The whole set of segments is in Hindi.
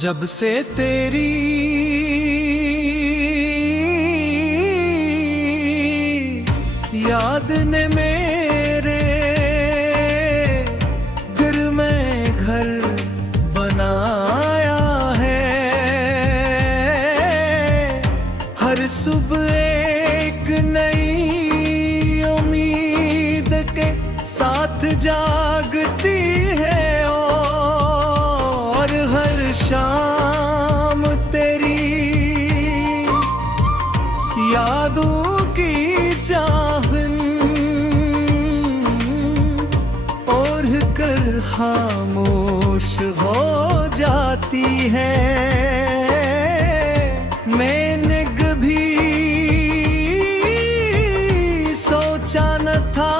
जब से तेरी याद ने मेरे दिल में घर बनाया है, हर सुबह एक नई उम्मीद के साथ जागती है और हर शाम तेरी यादों की चाहन ओढ़ कर खामोश हो जाती है। मैंने कभी सोचा न था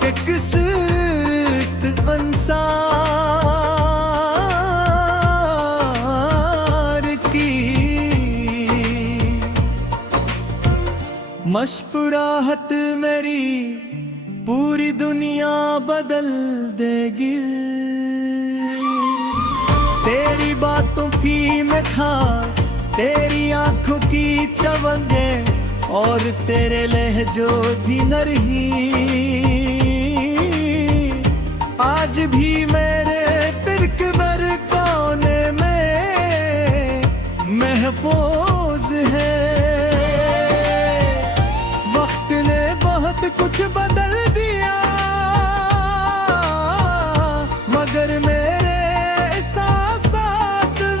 कि किस्मत मशपुराहत मेरी पूरी दुनिया बदल देगी। तेरी बातों की मैं खास, तेरी आंखों की चवंगे और तेरे लहजों भी नरही आज भी मेरे तिरकबर कोने में महफूज है। कुछ बदल दिया मगर मेरे एहसास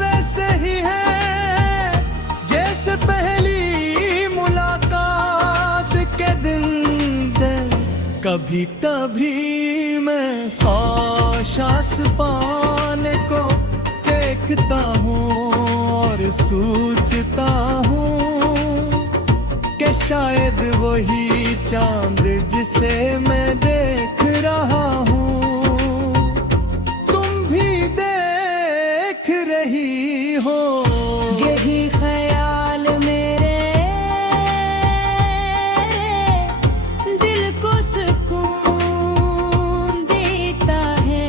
वैसे ही है जैसे पहली मुलाकात के दिन थे। कभी कभी मैं ख्वाहिश पाने को देखता हूँ और सोचता हूँ कि शायद वही चांद जिसे मैं देख रहा हूँ तुम भी देख रही हो। यही ख्याल मेरे दिल को सुकून देता है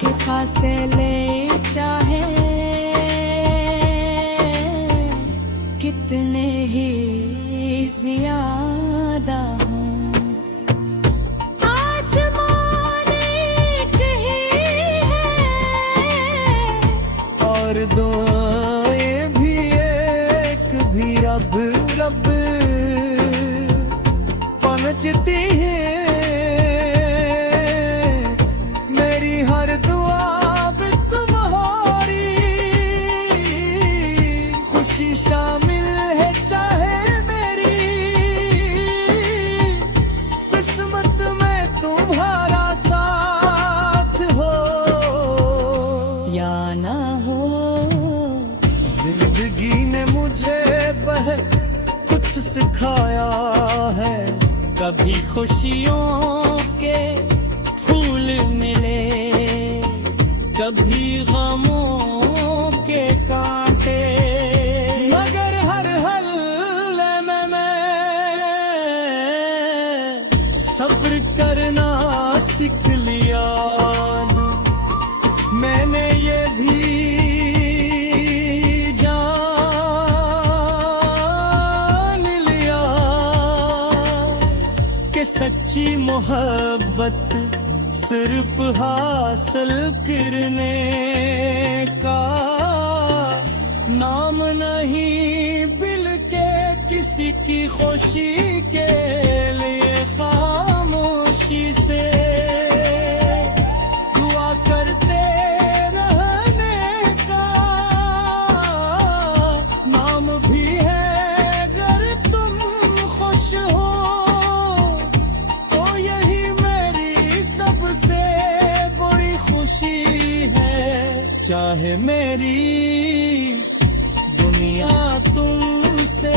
कि फासले चाहे कितने ही ज्यादा हूँ। आसमान एक ही है और दुआएं भी एक भी रब रब पहुंचती है। मेरी हर दुआ पे तुम्हारी खुशी शामिल है चाहे जिंदगी ने मुझे कुछ सिखाया है। कभी खुशियों के फूल मिले, कभी गमों के कांटे, मगर हर हल्ले में मैं सब्र करना सीख लिया। मैंने ये भी सच्ची मोहब्बत सिर्फ हासिल करने का नाम नहीं बल्कि किसी की खुशी के लिए खामोशी से दुआ करते रहने का नाम भी है। अगर तुम खुश हो चाहे मेरी दुनिया तुमसे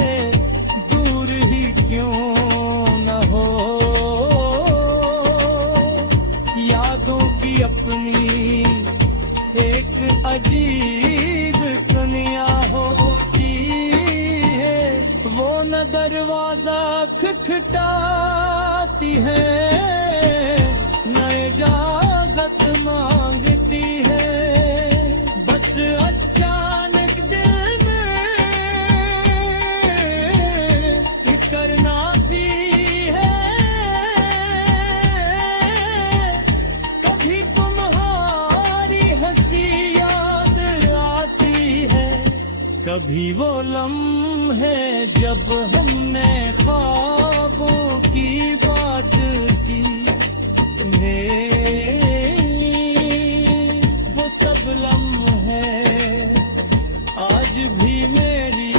दूर ही क्यों न हो, यादों की अपनी एक अजीब दुनिया होती है। वो न दरवाजा खटखटाती है कभी वो लम्हे जब हमने ख्वाबों की बात की, वो सब लम्हे आज भी मेरी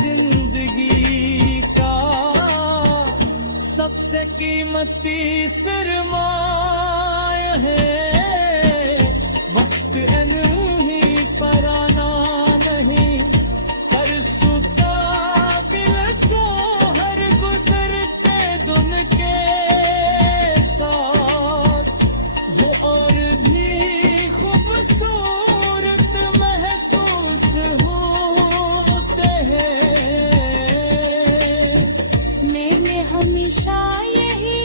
जिंदगी का सबसे कीमती सरमाया है। वक्त नहीं पराना नहीं, पर सुता बिल को हर गुजरते दिन के साथ वो और भी खूबसूरत महसूस होते हैं। मैंने हमेशा यही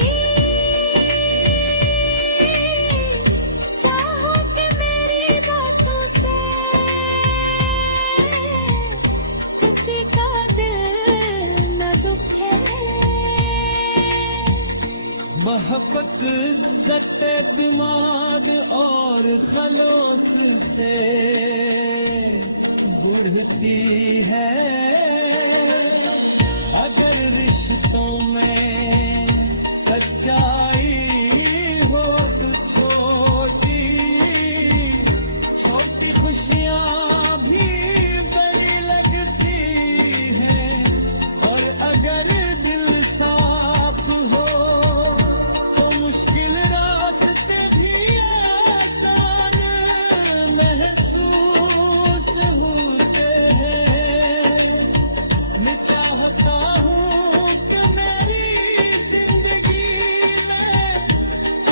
चाहा कि मेरी बातों से किसी का दिल न दुखे। मोहब्बत इज्जत दिमाग और खलोस से बढ़ती है। अगर रिश्तों में सच्चाई हो तो छोटी छोटी खुशियाँ भी बड़ी लगती हैं। और अगर दिल साफ हो तो मुश्किल रास्ते भी आसान महसूस होते हैं। मैं चाहता हूँ कि मेरी जिंदगी में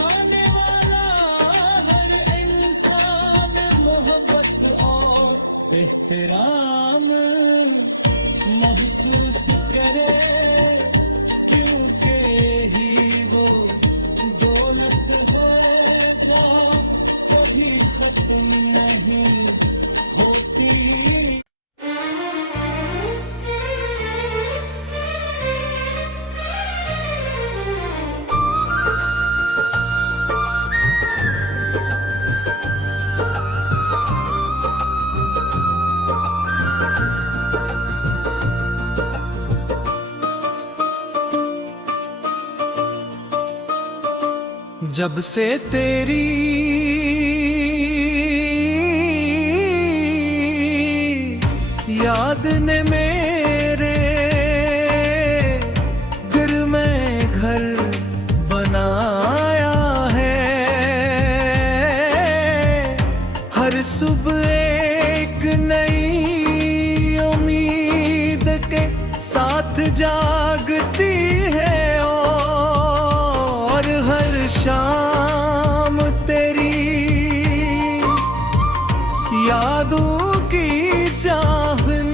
आने वाला हर इंसान मोहब्बत और एहतराम महसूस करे, क्योंकि ही वो दौलत है जो कभी खत्म नहीं होती। जब से तेरी याद ने मेरे दिल में घर बनाया है। हर सुबह एक नई उम्मीद के साथ जागती है, और हर शाम तेरी यादों की चाहन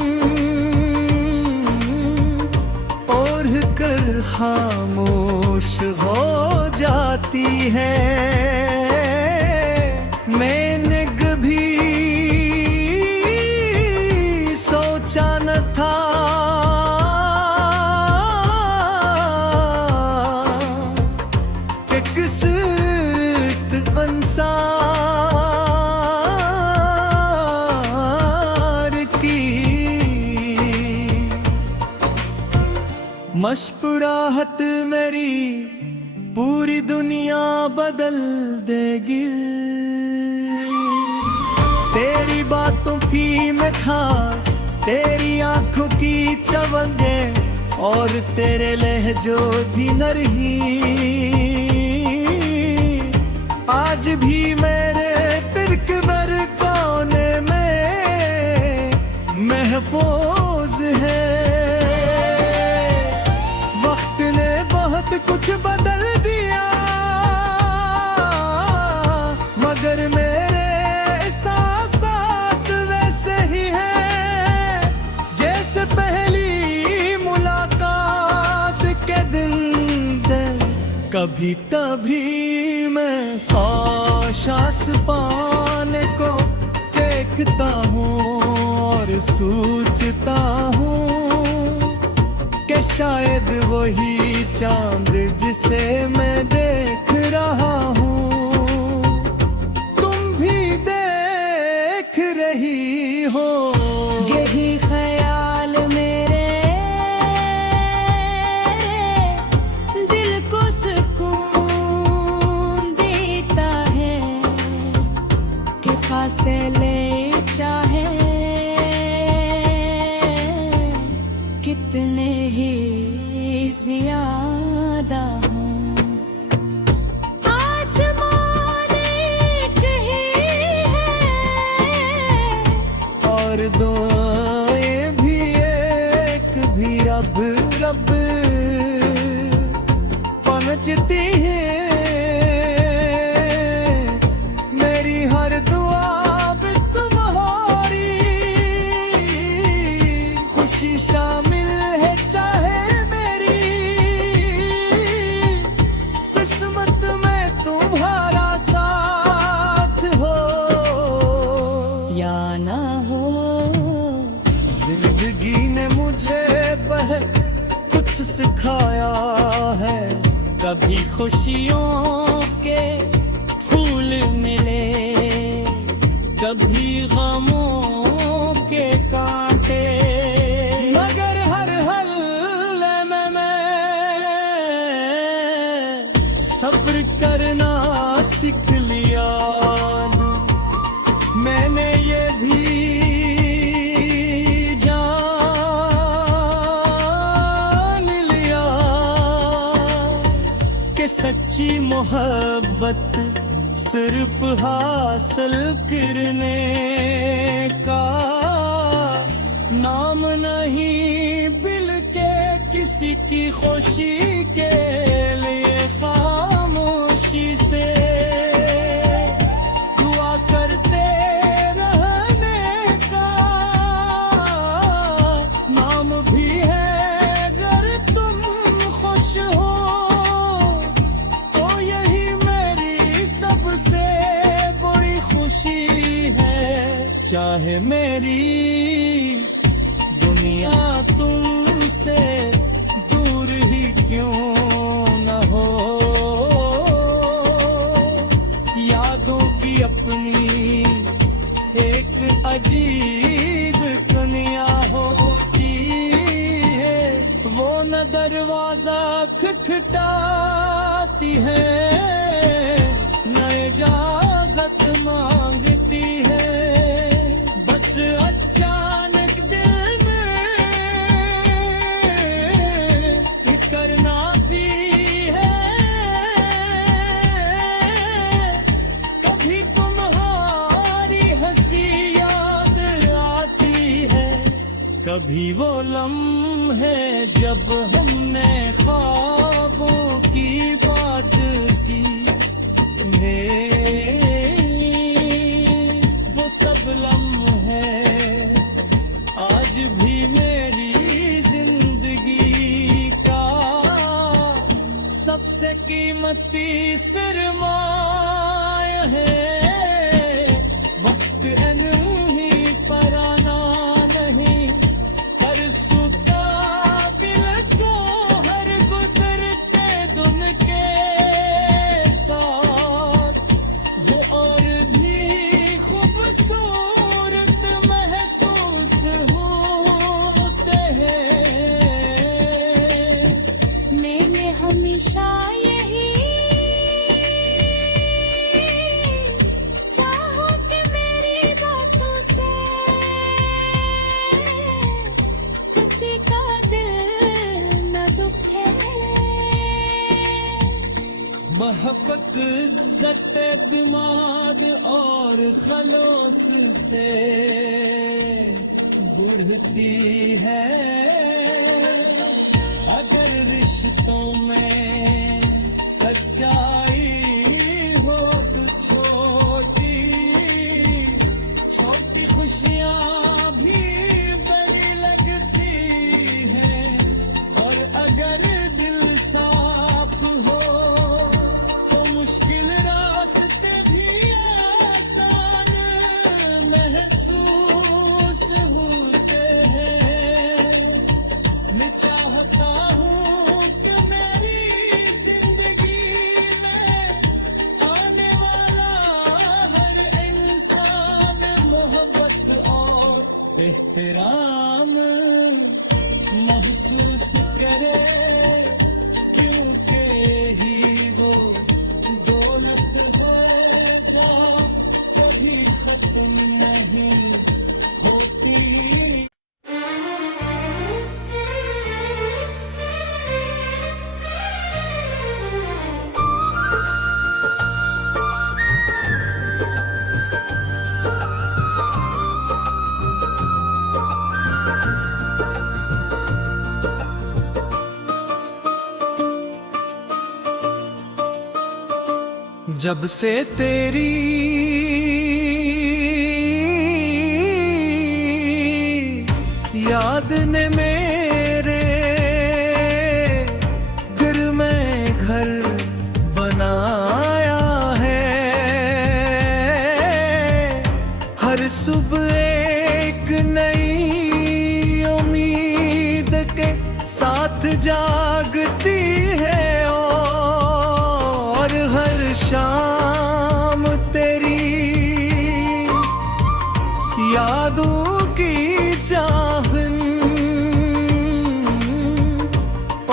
ओढ़ कर खामोश हो जाती है। मैंने कभी सोचा न था कि किस्मत अंसार की मशकुराहत मेरी पूरी दुनिया बदल देगी। तेरी बातों की मैं खास, तेरी आंखों की चवंगे और तेरे लहजों भी नरही आज भी मेरे तिरकबर कोने में महफूज है। वक्त ने बहुत कुछ बदल दिया, मगर मेरे एहसासात वैसे ही हैं जैसे पहली मुलाकात के दिन थे। कभी तभी मैं ख्वाश आसमान को देखता हूँ और सोचता हूँ कि शायद वही चांद जिसे मैं देख रहा हूँ तुम भी देख रही हो। यही और दुआएं भी एक भी रब रब पनचती हैं। मेरी हर दुआ भी तुम्हारी खुशी शामिल है चाहे मेरी किस्मत में तुम्हारा साथ हो या ना हो। जिंदगी ने मुझे बहुत कुछ सिखाया है। कभी खुशियों के फूल मिले, कभी गमों के कांटे, मगर हर हल्ले में मैं सब्र करना सीख लिया। मैंने ये भी जान लिया कि सच्ची मोहब्बत सिर्फ हासिल करने का नाम नहीं, बल्कि किसी की खुशी के लिए खामोशी से दुआ करते रहने का नाम भी है। अगर तुम खुश हो तो यही मेरी सबसे बड़ी खुशी है। चाहे मेरी दुनिया तुमसे दूर ही क्यों न हो, यादों की अपनी एक अजीब दुनिया होती है। वो न दरवाजा खटखटाती है, न इजाजत मांगती है। बस अचानक दिल में करना भी है। कभी तुम्हारी हंसी याद आती है, कभी वो लम्हे जब हमने ख्वाबों की बात की। वो सब लम्हे आज भी मेरी जिंदगी का सबसे कीमती सरमाया है। वक्त नहीं पर आना नहीं, हर सुता बिल को हर गुजरते दिन के साथ वो और भी खूबसूरत महसूस होते हैं। मैंने हमेशा यही चाहा कि मेरी बातों से किसी का दिल न दुखे। मोहब्बत इज्जत दिमाग और खलोस से बढ़ती है। अगर रिश्तों में सच्चाई हो तो छोटी छोटी खुशियाँ भी बड़ी लगती हैं। और अगर दिल साफ हो तो मुश्किल रास्ते भी आसान महसूस होते हैं। मैं चाहता हूँ कि मेरी जिंदगी में आने वाला हर इंसान मोहब्बत और एहतराम महसूस करे, क्योंकि ही वो दौलत हो जा कभी खत्म नहीं होती। जब से तेरी याद ने मेरे दिल में घर बनाया है, हर सुबह एक नई उम्मीद के साथ जागती है और हर शाम तेरी यादों की चाहन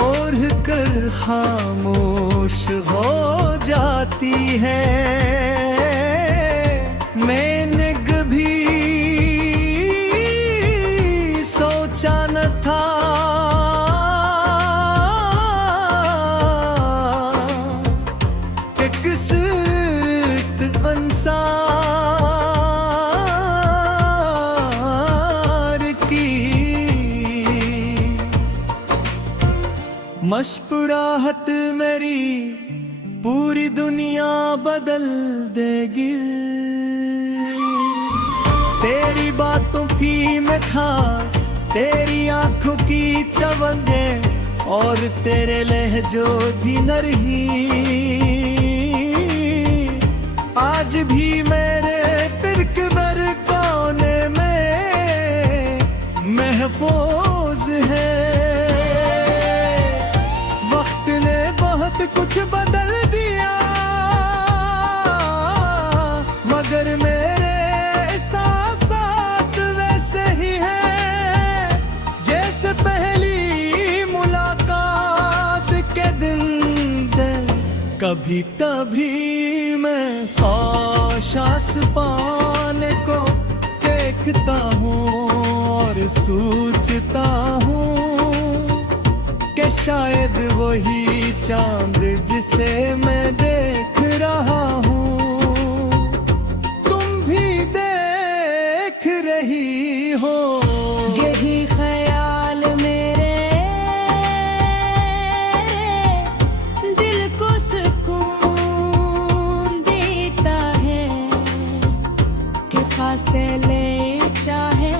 ओढ़ कर खामोश हो जाती है। मैंने कभी सोचा न था कि किस्मत मशपुराहत मेरी पूरी दुनिया बदल देगी। तेरी बातों की मैं खास, तेरी आंखों की चवंगे और तेरे लहजों भी नरही आज भी मेरे तिरकबर कोने में महफूज है। कुछ बदल दिया मगर मेरे एहसास वैसे ही है जैसे पहली मुलाकात के दिन थे। कभी कभी मैं ख्वाहिश पाने को देखता हूँ और सोचता हूँ कि शायद वही चांद जिसे मैं देख रहा हूँ तुम भी देख रही हो। यही ख्याल मेरे दिल को सुकून देता है कि फासले चाहे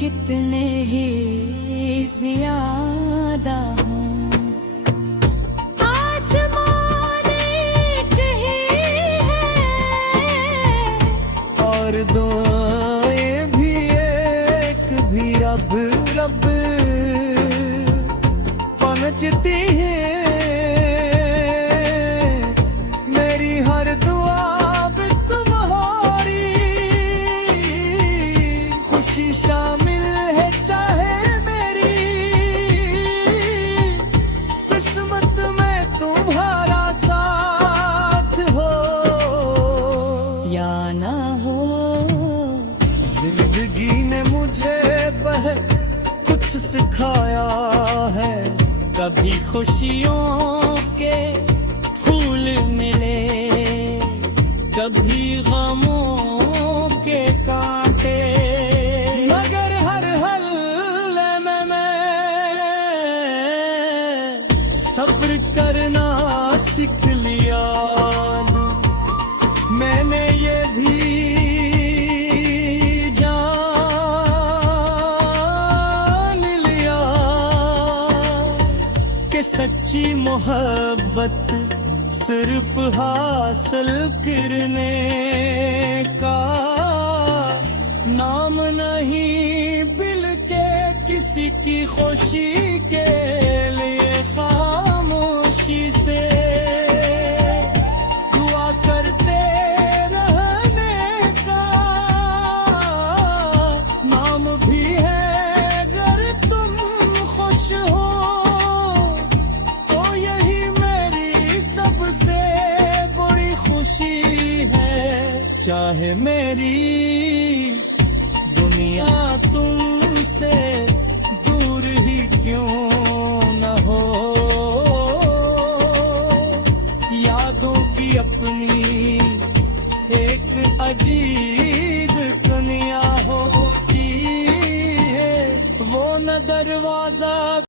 कितने ही ज्यादा हूँ। आसमान एक ही है और दुआएं भी एक भी रब रब पहुंचती है। मेरी हर दुआ पे तुम्हारी खुशी शामिल है चाहे कुछ सिखाया है। कभी खुशियों के फूल मिले, कभी गमों के कांटे, मगर हर हल्ले में मैं सब्र करना सीख लिया। मैंने ये भी सच्ची मोहब्बत सिर्फ हासिल करने का नाम नहीं बल्कि किसी की खुशी के लिए खामोशी से दुआ करते रहने का नाम भी है। अगर तुम खुश हो चाहे मेरी दुनिया तुमसे दूर ही क्यों न हो, यादों की अपनी एक अजीब